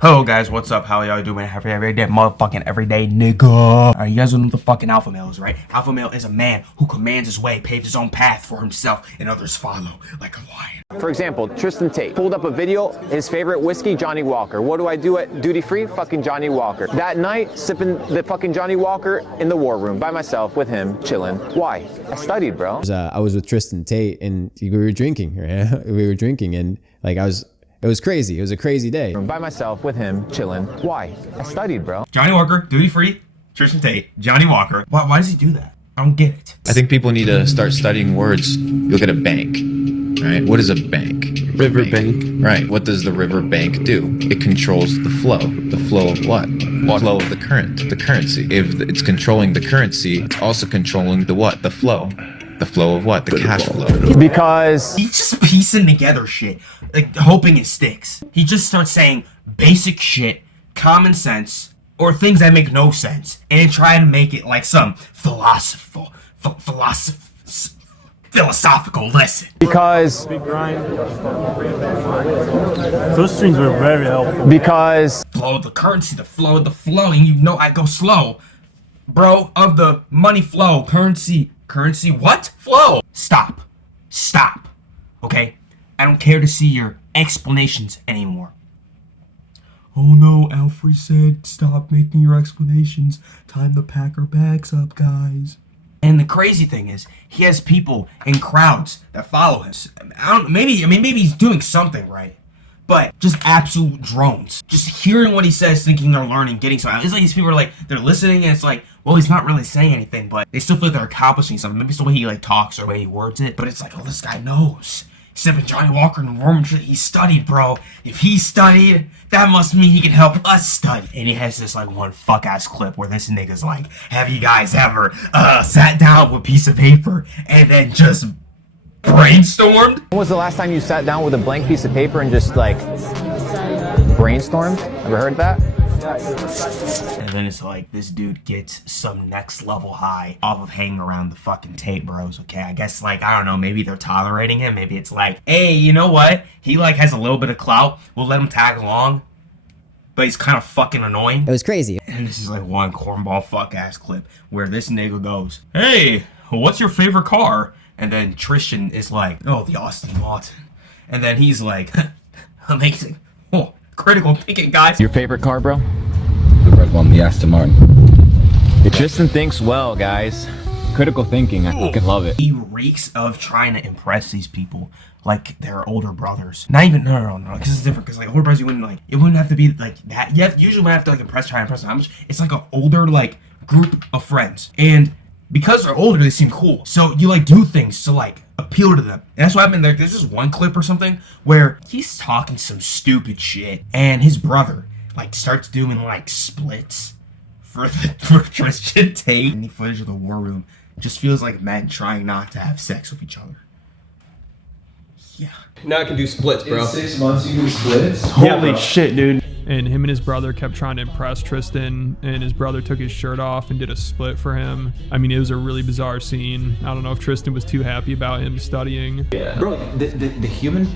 Hello guys, what's up? How y'all doing? Every day, motherfucking everyday nigga. Alright, you guys know what the fucking alpha male is, right? Alpha male is a man who commands his way, paves his own path for himself, and others follow like a lion. For example, Tristan Tate pulled up a video, his favorite whiskey, Johnny Walker. What do I do at duty free? Fucking Johnny Walker. That night, sipping the fucking Johnny Walker in the war room by myself with him, chilling. Why? I studied, bro. I was with Tristan Tate and we were drinking, right? We were drinking and like it was crazy. It was a crazy day. By myself with him, chilling. Why? I studied, bro. Johnny Walker, duty free, Tristan Tate, Johnny Walker. Why does he do that? I don't get it. I think people need to start studying words. You look at a bank, right? What is a bank? River bank. Right. What does the river bank do? It controls the flow. The flow of what? The flow of the current, the currency. If it's controlling the currency, it's also controlling the what? The flow. The flow of what? The cash flow. Because He's just piecing together shit, like hoping it sticks. He just starts saying basic shit, common sense, or things that make no sense, and try to make it like some philosophical lesson. Because Big grind. Those streams were very helpful. because Flow of the currency, the flow of the flow, and you know I go slow, bro. Of the money flow, currency, what? Flow. Stop. Okay, I don't care to see your explanations anymore. Oh no, Alfred said, stop making your explanations. Time to pack our bags up, guys. And the crazy thing is, he has people in crowds that follow him. Maybe he's doing something right, but just absolute drones. Just hearing what he says, thinking they're learning, getting something. It's like these people are like, they're listening, and it's like, well, he's not really saying anything, but they still feel like they're accomplishing something. Maybe it's the way he like talks or the way he words it, but it's like, oh, this guy knows. Sipping Johnny Walker in the room, he studied, bro. If he studied, that must mean he can help us study. And he has this like one fuck ass clip where this nigga's like, have you guys ever sat down with a piece of paper and then just brainstormed? when was the last time you sat down with a blank piece of paper and just like brainstormed? Ever heard that? And then it's like, this dude gets some next level high off of hanging around the fucking Tate bros, okay? I guess, like, I don't know, maybe they're tolerating him. Maybe it's like, hey, you know what? He, like, has a little bit of clout. We'll let him tag along. But he's kind of fucking annoying. It was crazy. And this is, like, one cornball fuck-ass clip where this nigga goes, hey, what's your favorite car? And then Tristan is like, oh, the Austin Martin. And then he's like, amazing. Oh, critical thinking, guys. Your favorite car, bro? The red one, the Aston Martin. Tristan thinks well, guys. Critical thinking, I fucking love it. He reeks of trying to impress these people like they're older brothers. Not even, no, because it's different. Because like older brothers, it wouldn't have to be like that. You usually would have to like try and impress them. How much? It's like an older like group of friends, and because they're older, they seem cool. So you like do things to like appeal to them. And that's what happened. There's just one clip or something where he's talking some stupid shit, and his brother like starts doing like splits for Tristan Tate. And the footage of the war room just feels like men trying not to have sex with each other. Yeah. Now I can do splits, bro. In 6 months you do splits? Holy shit, dude. And him and his brother kept trying to impress Tristan, and his brother took his shirt off and did a split for him. I mean, it was a really bizarre scene. I don't know if Tristan was too happy about him studying. Yeah. Bro, the human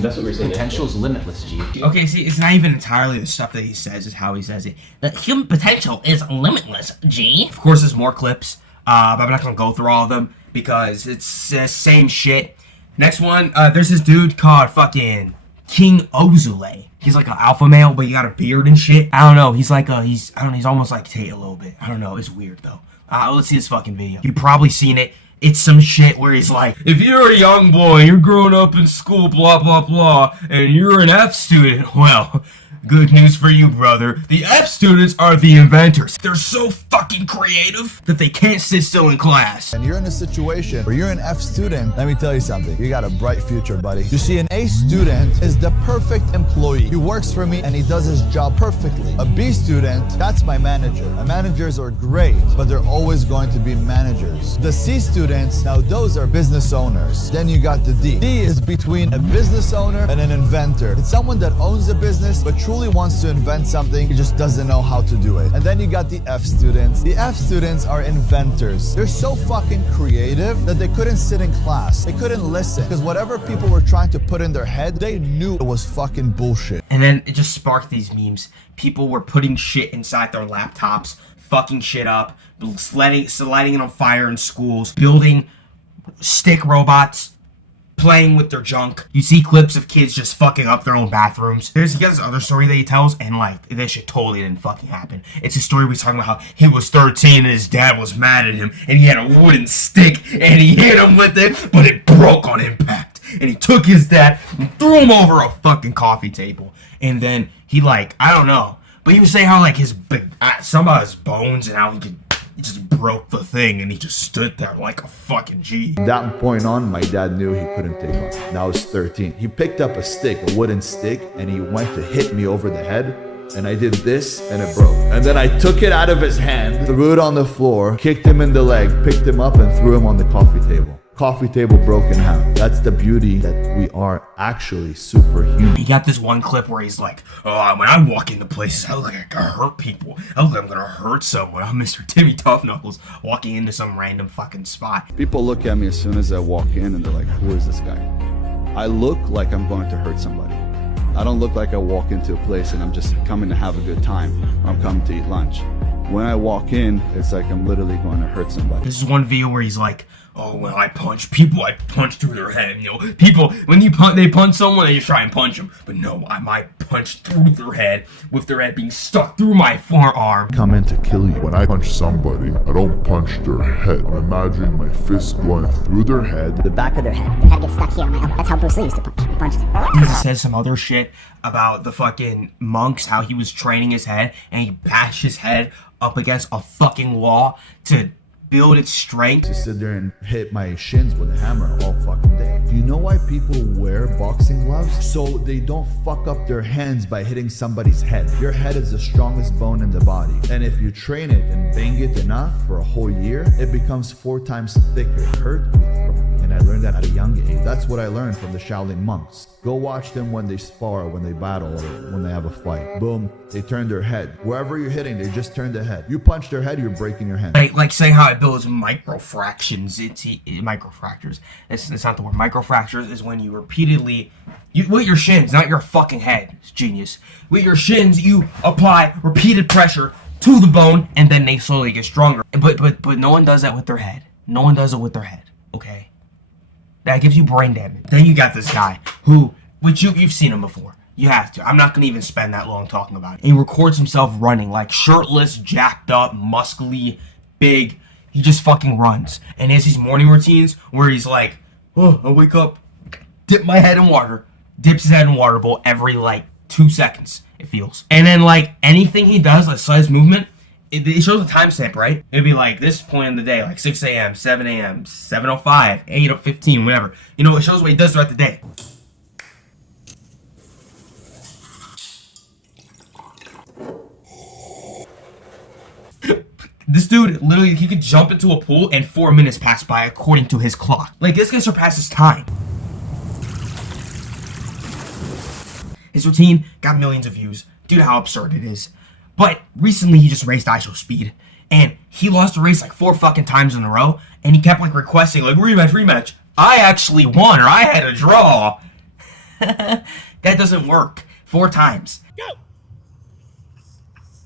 that's what we're saying. Potential is limitless, G. Okay, see, it's not even entirely the stuff that he says, it's how he says it. The human potential is limitless, G. Of course, there's more clips, but I'm not gonna go through all of them because it's the same shit. Next one, there's this dude called fucking King Ozule. He's like an alpha male, but he got a beard and shit. I don't know. He's like he's almost like Tate a little bit. I don't know. It's weird though. Let's see this fucking video. You've probably seen it. It's some shit where he's like, if you're a young boy, you're growing up in school, blah, blah, blah, and you're an F student, well, good news for you, brother. The F students are the inventors. They're so fucking creative that they can't sit still in class. And you're in a situation where you're an F student, let me tell you something. You got a bright future, buddy. You see, an A student is the perfect employee. He works for me and he does his job perfectly. A B student, that's my manager. And managers are great, but they're always going to be managers. The C students, now those are business owners. Then you got the D. D is between a business owner and an inventor. It's someone that owns a business, but truly truly wants to invent something, he just doesn't know how to do it. And then you got the F students. The F students are inventors. They're so fucking creative that they couldn't sit in class. They couldn't listen because whatever people were trying to put in their head, they knew it was fucking bullshit. And then it just sparked these memes. People were putting shit inside their laptops, fucking shit up, lighting it on fire in schools, building stick robots, playing with their junk. You see clips of kids just fucking up their own bathrooms. He has this other story that he tells, and like, this shit totally didn't fucking happen. It's a story where he's talking about how he was 13 and his dad was mad at him, and he had a wooden stick, and he hit him with it, but it broke on impact. And he took his dad and threw him over a fucking coffee table. And then he like, I don't know, but he was saying how like some of his bones and how he just broke the thing, and he just stood there like a fucking G. From that point on, my dad knew he couldn't take on. Now I was 13. He picked up a stick, a wooden stick, and he went to hit me over the head. And I did this, and it broke. And then I took it out of his hand, threw it on the floor, kicked him in the leg, picked him up, and threw him on the coffee table. Coffee table broke in half. That's the beauty that we are actually superhuman. He got this one clip where he's like, oh, when I walk into places, I look like I can hurt people. I look like I'm gonna hurt someone. I'm Mr. Timmy Tough Knuckles walking into some random fucking spot. People look at me as soon as I walk in and they're like, who is this guy? I look like I'm going to hurt somebody. I don't look like I walk into a place and I'm just coming to have a good time, or I'm coming to eat lunch. When I walk in, it's like I'm literally going to hurt somebody. This is one video where he's like, oh, when I punch people, I punch through their head. You know, people, when they punch someone, they just try and punch them. But no, I might punch through their head with their head being stuck through my forearm. Come in to kill you. When I punch somebody, I don't punch their head. I'm imagining my fist going through their head. The back of their head. Their head gets stuck here. That's how Bruce Lee used to punch. He punched. He says some other shit about the fucking monks, how he was training his head, and he bashed his head up against a fucking wall to build its strength. To sit there and hit my shins with a hammer all fucking day. Do you know why people wear boxing gloves? So they don't fuck up their hands by hitting somebody's head. Your head is the strongest bone in the body. And if you train it and bang it enough for a whole year, it becomes 4 times thicker. Hurt with pride. And I learned that at a young age. That's what I learned from the Shaolin monks. Go watch them when they spar, when they battle, or when they have a fight. Boom, they turn their head. Wherever you're hitting, they just turn their head. You punch their head, you're breaking your hand. Like say how it builds microfractions. Microfractures. It's not the word. Microfractures is when you repeatedly, with your shins, not your fucking head. It's genius. With your shins, you apply repeated pressure to the bone, and then they slowly get stronger. But no one does that with their head. No one does it with their head. Okay. That gives you brain damage. Then you got this guy who, which you've seen him before. You have to. I'm not gonna even spend that long talking about it. And he records himself running, like shirtless, jacked up, muscly, big. He just fucking runs. And he has these morning routines where he's like, oh, I wake up, dip my head in water, dips his head in water bowl every like 2 seconds, it feels. And then like anything he does, like slight movement, it shows a timestamp, right? It'd be like this point in the day, like 6 a.m., 7 a.m., 7:05, 8:15, whatever. You know, it shows what he does throughout the day. This dude, literally, he could jump into a pool and 4 minutes pass by according to his clock. Like, this guy surpasses time. His routine got millions of views due to how absurd it is. But recently he just raced ISO speed, and he lost the race like 4 fucking times in a row, and he kept like requesting like rematch. I actually won, or I had a draw. That doesn't work. 4 times. Go!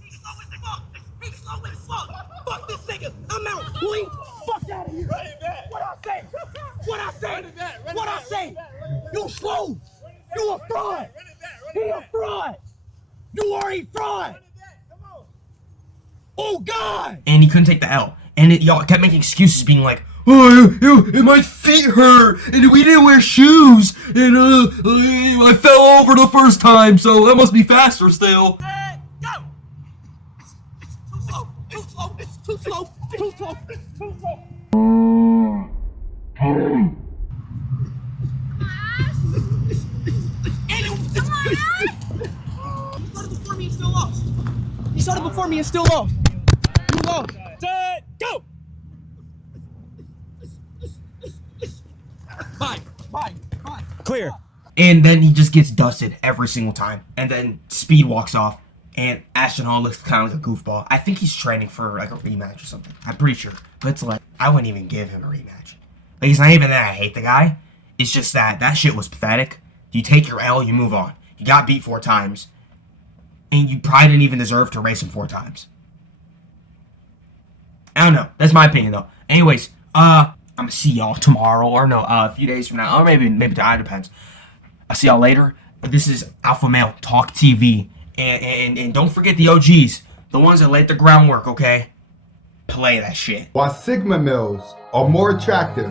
He's slow as fuck. He's slow as fuck. Fuck this nigga. I'm out. Boy, fuck out of here. Run it back. What I say? What I say? What I say? You slow. You a fraud. He a fraud. You are a fraud. Oh God! And he couldn't take the L. And y'all kept making excuses, being like, oh, my feet hurt, and we didn't wear shoes, and I fell over the first time, so that must be faster still. Go! It's too slow. Too slow. It's too slow. Too slow. Too slow. He started before me and still lost. You lost. Set, go! Bye. Clear. And then he just gets dusted every single time. And then Speed walks off. And Ashton Hall looks kind of like a goofball. I think he's training for like a rematch or something. I'm pretty sure. But it's like, I wouldn't even give him a rematch. Like, it's not even that I hate the guy. It's just that shit was pathetic. You take your L, you move on. You got beat 4 times. And you probably didn't even deserve to race him 4 times. I don't know. That's my opinion, though. Anyways, I'm gonna see y'all tomorrow. Or no, a few days from now. Or maybe it depends. I'll see y'all later. This is Alpha Male Talk TV. And don't forget the OGs. The ones that laid the groundwork, okay? Play that shit. Why Sigma males are more attractive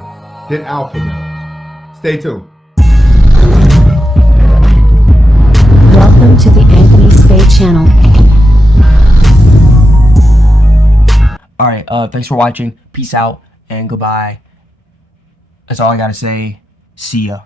than Alpha males. Stay tuned. Welcome to the Anthony Spade channel. Alright, thanks for watching. Peace out and goodbye. That's all I gotta say. See ya.